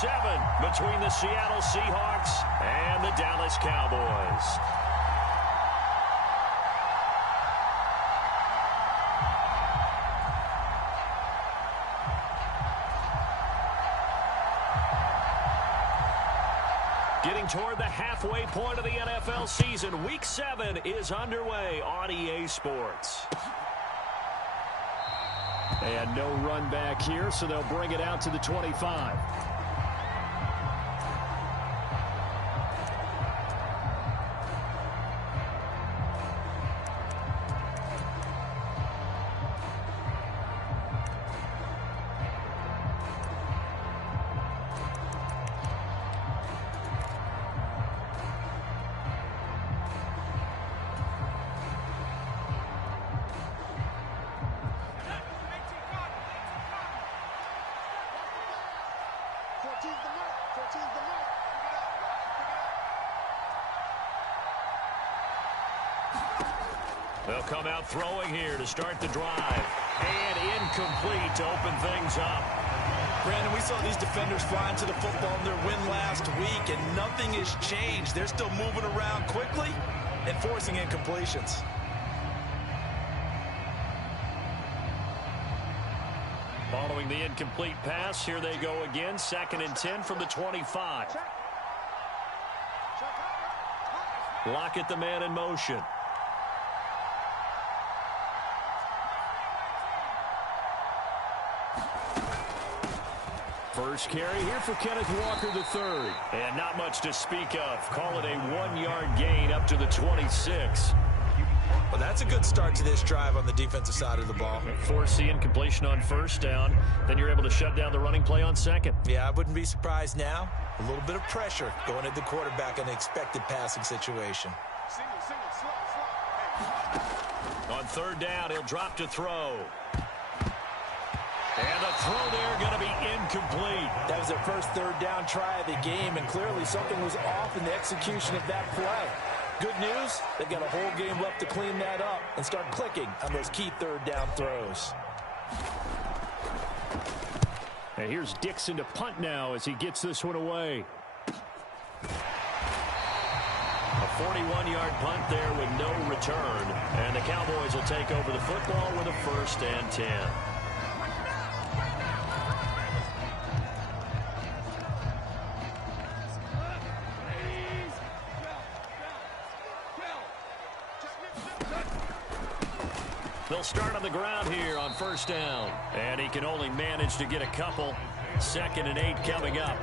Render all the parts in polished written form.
7 between the Seattle Seahawks and the Dallas Cowboys. Getting toward the halfway point of the NFL season, Week 7 is underway on EA Sports. And no run back here, so they'll bring it out to the 25. They'll come out throwing here to start the drive. And incomplete to open things up. Brandon, we saw these defenders flying to the football in their win last week, and nothing has changed. They're still moving around quickly and forcing incompletions. Following the incomplete pass, here they go again. 2nd and 10 from the 25. Lockett, the man in motion. First carry here for Kenneth Walker III. And not much to speak of. Call it a 1-yard gain up to the 26. Well, that's a good start to this drive on the defensive side of the ball. Force the incompletion on 1st down. Then you're able to shut down the running play on 2nd. Yeah, I wouldn't be surprised now. A little bit of pressure going at the quarterback in an expected passing situation. On 3rd down, he'll drop to throw. And the throw there going to be incomplete. That was their first 3rd down try of the game, and clearly something was off in the execution of that play. Good news, they've got a whole game left to clean that up and start clicking on those key 3rd down throws. And here's Dixon to punt now as he gets this one away. A 41-yard punt there with no return. And the Cowboys will take over the football with a 1st and 10. They'll start on the ground here on 1st down. And he can only manage to get a couple. 2nd and 8 coming up.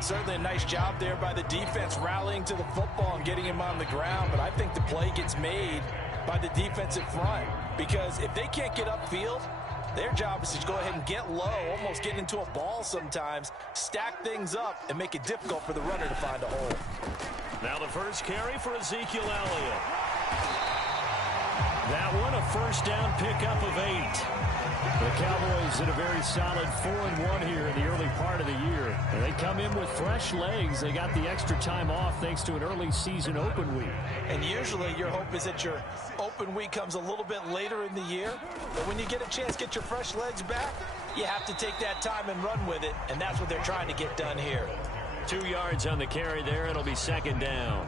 Certainly a nice job there by the defense rallying to the football and getting him on the ground. But I think the play gets made by the defensive front. Because if they can't get upfield, their job is to go ahead and get low, almost get into a ball sometimes, stack things up, and make it difficult for the runner to find a hole. Now the first carry for Ezekiel Elliott. That one, a 1st down pickup of 8. The Cowboys in a very solid 4-1 here in the early part of the year. And they come in with fresh legs. They got the extra time off thanks to an early season open week. And usually your hope is that your open week comes a little bit later in the year. But when you get a chance to get your fresh legs back, you have to take that time and run with it. And that's what they're trying to get done here. 2 yards on the carry there. It'll be 2nd down.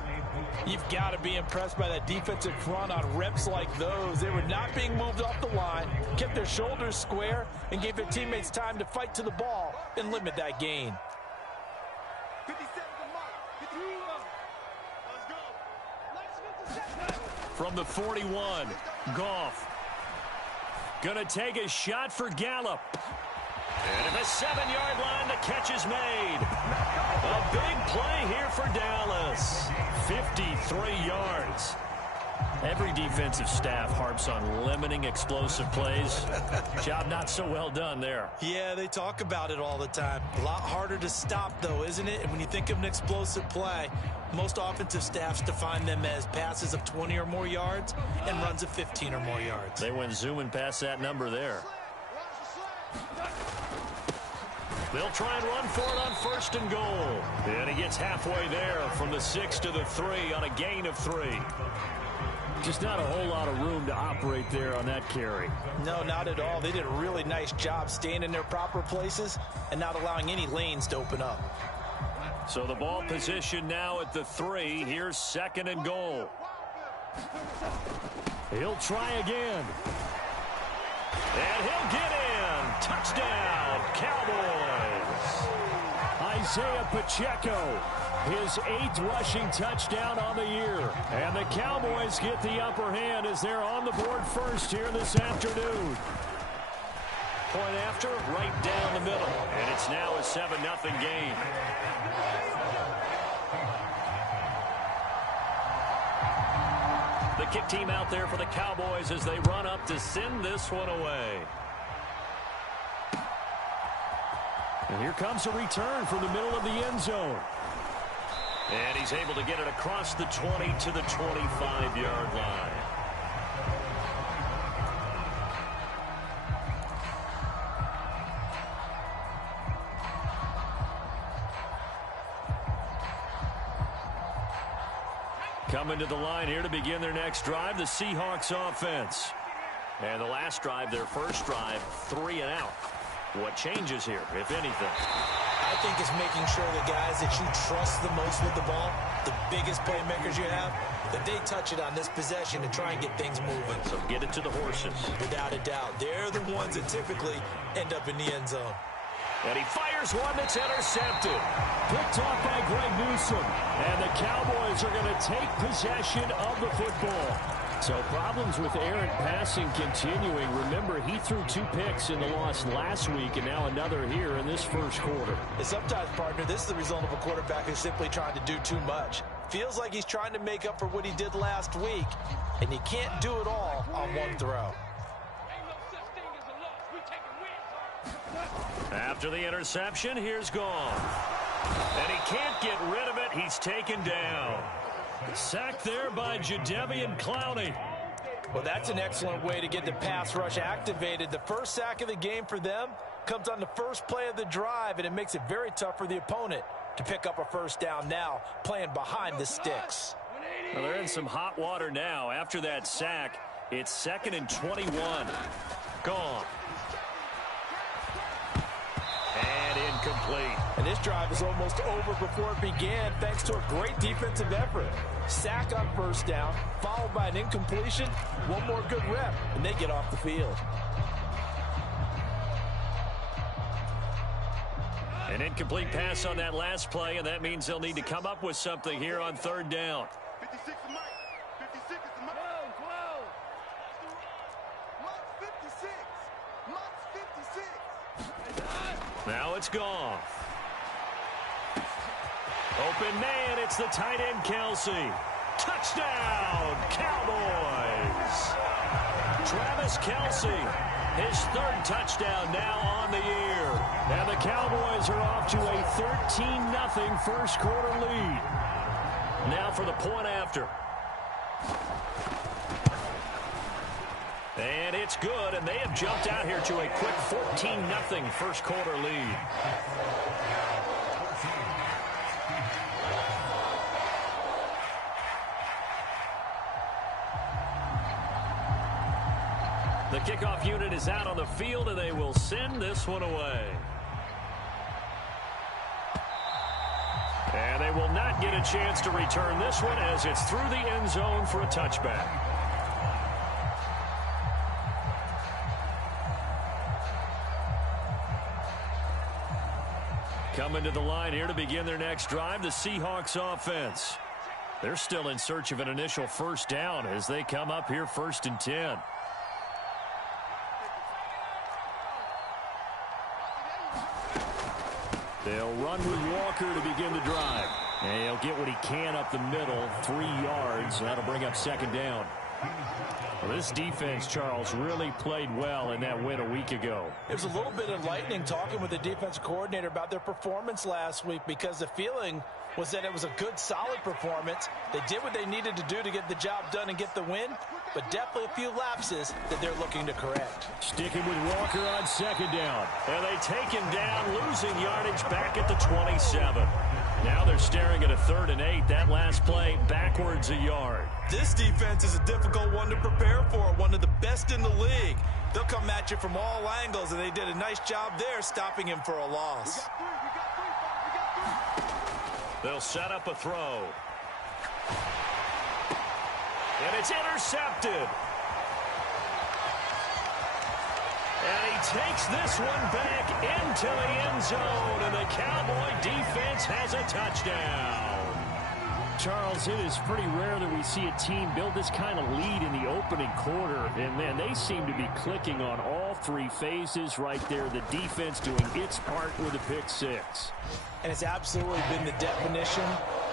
You've got to be impressed by that defensive front on reps like those. They were not being moved off the line, kept their shoulders square, and gave their teammates time to fight to the ball and limit that gain. From the 41, Goff. Gonna take a shot for Gallup. And at the 7-yard line, the catch is made. A big play here for Dallas. 53 yards. Every defensive staff harps on limiting explosive plays. Job not so well done there. Yeah, they talk about it all the time. A lot harder to stop, though, isn't it? And when you think of an explosive play, most offensive staffs define them as passes of 20 or more yards and runs of 15 or more yards. They went zooming past that number there. They'll try and run for it on 1st and goal. And he gets halfway there from the 6 to the 3 on a gain of 3. Just not a whole lot of room to operate there on that carry. No, not at all. They did a really nice job staying in their proper places and not allowing any lanes to open up. So the ball position now at the 3. Here's 2nd and goal. He'll try again. And he'll get in. Touchdown, Cowboys. Isaiah Pacheco, his 8th rushing touchdown on the year. And the Cowboys get the upper hand as they're on the board first here this afternoon. Point after, right down the middle. And it's now a 7-0 game. The kick team out there for the Cowboys as they run up to send this one away. And here comes a return from the middle of the end zone. And he's able to get it across the 20 to the 25-yard line. Coming to the line here to begin their next drive, the Seahawks offense. And the last drive, their first drive, 3 and out. What changes here, if anything? I think it's making sure the guys that you trust the most with the ball, the biggest playmakers you have, that they touch it on this possession to try and get things moving. So get it to the horses. Without a doubt. They're the ones that typically end up in the end zone. And he fires one that's intercepted. Picked off by Greg Newsome. And the Cowboys are going to take possession of the football. So problems with errant passing continuing. Remember, he threw 2 picks in the loss last week and now another here in this first quarter. And sometimes, partner, this is the result of a quarterback who's simply trying to do too much. Feels like he's trying to make up for what he did last week, and he can't do it all on one throw. After the interception, here's Goff. And he can't get rid of it. He's taken down. Sacked there by Jadeveon Clowney. Well, that's an excellent way to get the pass rush activated. The first sack of the game for them comes on the first play of the drive, and it makes it very tough for the opponent to pick up a first down now, playing behind the sticks. Well, they're in some hot water now. After that sack, it's 2nd and 21. Goff. And incomplete. And this drive is almost over before it began thanks to a great defensive effort. Sack on first down, followed by an incompletion, one more good rep, and they get off the field. An incomplete pass on that last play, and that means they'll need to come up with something here on 3rd down. 56 is Mike. 56 is Mike. 56. Mike's 56. Now it's Goff. Open man, it's the tight end, Kelsey. Touchdown, Cowboys. Travis Kelsey, his 3rd touchdown now on the year. And the Cowboys are off to a 13-0 first quarter lead. Now for the point after. And it's good, and they have jumped out here to a quick 14-0 first quarter lead. The kickoff unit is out on the field, and they will send this one away. And they will not get a chance to return this one as it's through the end zone for a touchback. Coming to the line here to begin their next drive, the Seahawks offense. They're still in search of an initial first down as they come up here 1st and 10. They'll run with Walker to begin the drive. And he'll get what he can up the middle, 3 yards. That'll bring up 2nd down. Well, this defense, Charles, really played well in that win a week ago. It was a little bit enlightening talking with the defensive coordinator about their performance last week because the feeling was that it was a good, solid performance. They did what they needed to do to get the job done and get the win, but definitely a few lapses that they're looking to correct. Sticking with Walker on second down. And they take him down, losing yardage back at the 27. Now they're staring at a 3rd and 8. That last play backwards a yard. This defense is a difficult one to prepare for, one of the best in the league. They'll come at you from all angles, and they did a nice job there stopping him for a loss. They'll set up a throw. And it's intercepted. And he takes this one back into the end zone, and the Cowboy defense has a touchdown. Charles, it is pretty rare that we see a team build this kind of lead in the opening quarter. And, man, they seem to be clicking on all 3 phases right there. The defense doing its part with a pick 6. And it's absolutely been the definition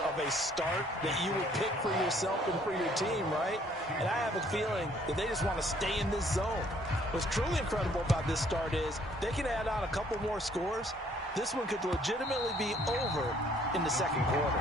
of a start that you would pick for yourself and for your team, right? And I have a feeling that they just want to stay in this zone. What's truly incredible about this start is they can add on a couple more scores. This one could legitimately be over in the second quarter.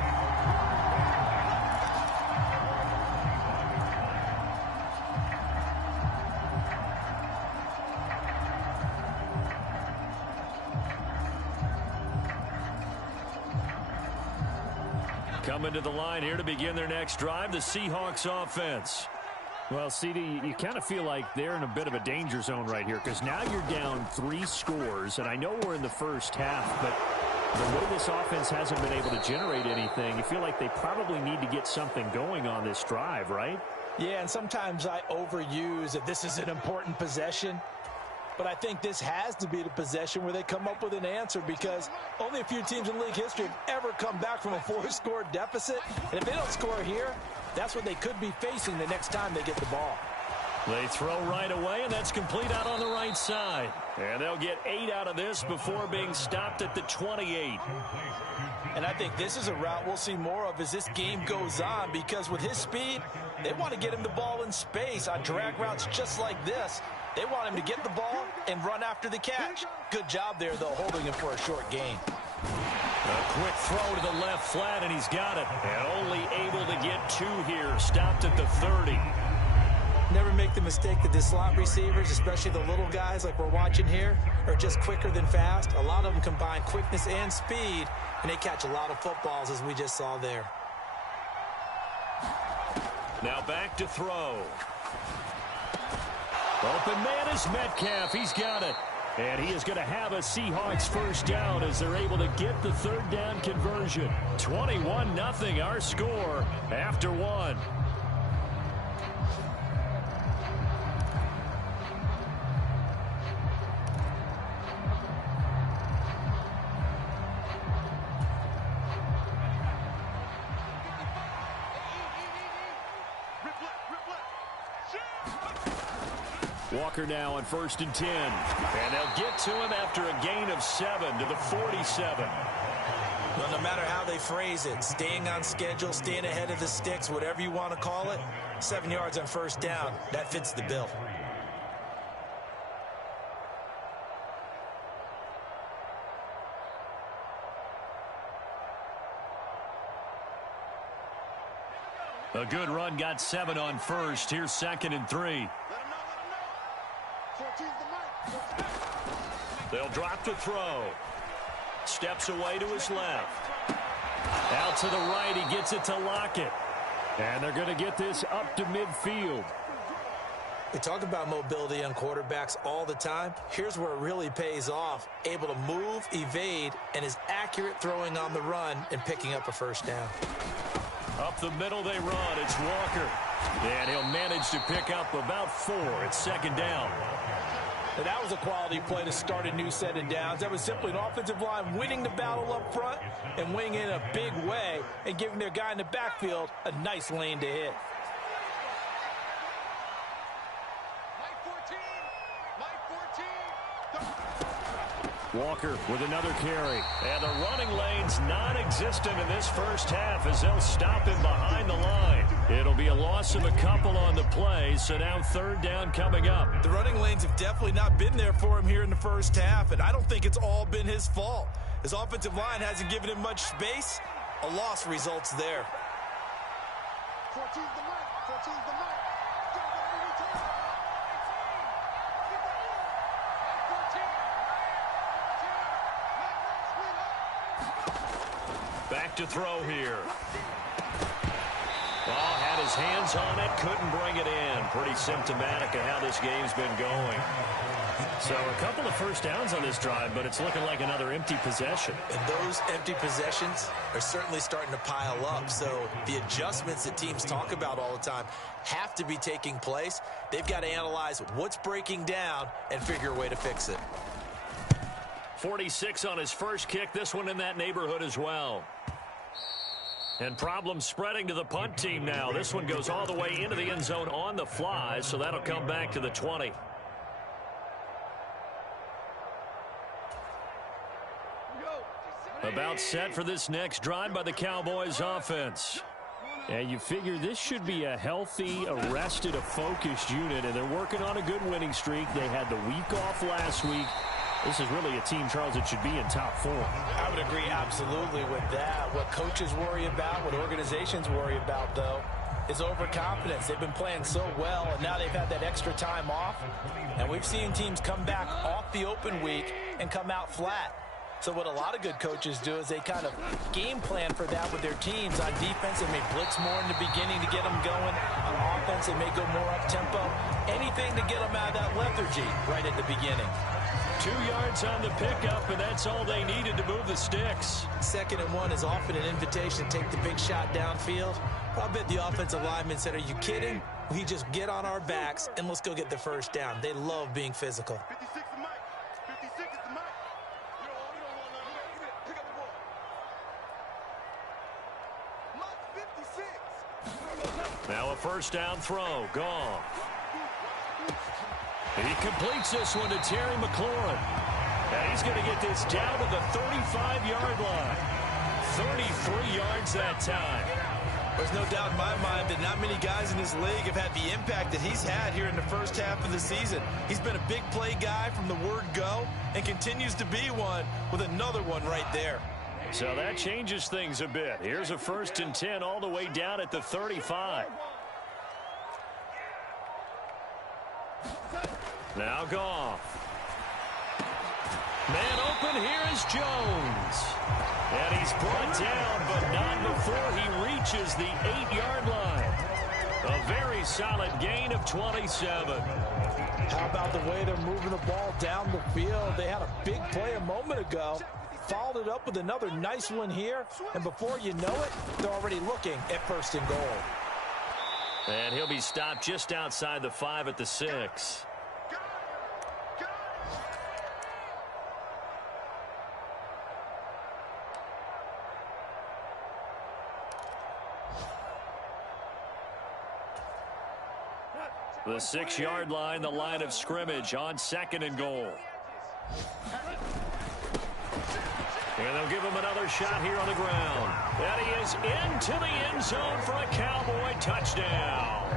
Coming to the line here to begin their next drive, the Seahawks offense. Well, CD, you kind of feel like they're in a bit of a danger zone right here because now you're down 3 scores, and I know we're in the first half, but the way this offense hasn't been able to generate anything, you feel like they probably need to get something going on this drive, right? Yeah, and sometimes I overuse that this is an important possession. But I think this has to be the possession where they come up with an answer because only a few teams in league history have ever come back from a 4-score deficit. And if they don't score here, that's what they could be facing the next time they get the ball. They throw right away, and that's complete out on the right side. And they'll get 8 out of this before being stopped at the 28. And I think this is a route we'll see more of as this game goes on because with his speed, they want to get him the ball in space on drag routes just like this. They want him to get the ball and run after the catch. Good job there, though, holding him for a short gain. A quick throw to the left flat, and he's got it. And only able to get 2 here. Stopped at the 30. Never make the mistake that the slot receivers, especially the little guys like we're watching here, are just quicker than fast. A lot of them combine quickness and speed, and they catch a lot of footballs, as we just saw there. Now back to throw. Open man is Metcalf. He's got it. And he is going to have a Seahawks first down as they're able to get the 3rd down conversion. 21-0 our score after 1. Walker now on 1st and 10. And they'll get to him after a gain of 7 to the 47. Well, no matter how they phrase it, staying on schedule, staying ahead of the sticks, whatever you want to call it, 7 yards on 1st down, that fits the bill. A good run got 7 on 1st. Here's 2nd and 3. They'll drop to throw. Steps away to his left. Out to the right, he gets it to Lockett. And they're going to get this up to midfield. We talk about mobility on quarterbacks all the time. Here's where it really pays off. Able to move, evade, and is accurate throwing on the run and picking up a 1st down. Up the middle they run. It's Walker. And he'll manage to pick up about 4 at 2nd down. And that was a quality play to start a new set of downs. That was simply an offensive line winning the battle up front and winning in a big way and giving their guy in the backfield a nice lane to hit. Walker with another carry. And the running lane's non-existent in this first half as they'll stop him behind the line. It'll be a loss of a couple on the play, so now 3rd down coming up. The running lanes have definitely not been there for him here in the first half, and I don't think it's all been his fault. His offensive line hasn't given him much space. A loss results there. 14's the mark. 14's the mark. Back to throw here. Oh, had his hands on it, couldn't bring it in. Pretty symptomatic of how this game's been going. So a couple of first downs on this drive, but it's looking like another empty possession. And those empty possessions are certainly starting to pile up. So the adjustments that teams talk about all the time have to be taking place. They've got to analyze what's breaking down and figure a way to fix it. 46 on his first kick. This one in that neighborhood as well. And problems spreading to the punt team now. This one goes all the way into the end zone on the fly, so that'll come back to the 20. About set for this next drive by the Cowboys offense. And you figure this should be a healthy, a focused unit, and they're working on a good winning streak. They had the week off last week. This is really a team, Charles, that should be in top form. I would agree absolutely with that. What coaches worry about, what organizations worry about, though, is overconfidence. They've been playing so well, and now they've had that extra time off. And we've seen teams come back off the open week and come out flat. So what a lot of good coaches do is they kind of game plan for that with their teams. On defense, they may blitz more in the beginning to get them going. On offense, they may go more up-tempo. Anything to get them out of that lethargy right at the beginning. 2 yards on the pickup, and that's all they needed to move the sticks. 2nd and 1 is often an invitation to take the big shot downfield. I bet the offensive lineman said, are you kidding? We just get on our backs and let's go get the first down. They love being physical. 56 is Mike. 56 is the Mike. You don't want to pick up the ball. Mike 56. Now a first down throw. Goff. He completes this one to Terry McLaurin. And he's going to get this down to the 35-yard line. 33 yards that time. There's no doubt in my mind that not many guys in this league have had the impact that he's had here in the first half of the season. He's been a big play guy from the word go and continues to be one with another one right there. So that changes things a bit. Here's a 1st and 10 all the way down at the 35. Now Goff. Man open, here is Jones. And he's brought down, but not before he reaches the 8-yard line. A very solid gain of 27. How about the way they're moving the ball down the field? They had a big play a moment ago. Followed it up with another nice one here. And before you know it, they're already looking at 1st and goal. And he'll be stopped just outside the 5 at the 6. The 6-yard line, the line of scrimmage on 2nd and goal. And they'll give him another shot here on the ground. And he is into the end zone for a Cowboy touchdown.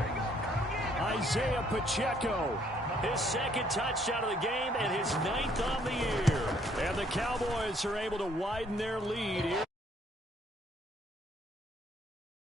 Isaiah Pacheco. His 2nd touchdown of the game and his 9th on the year. And the Cowboys are able to widen their lead here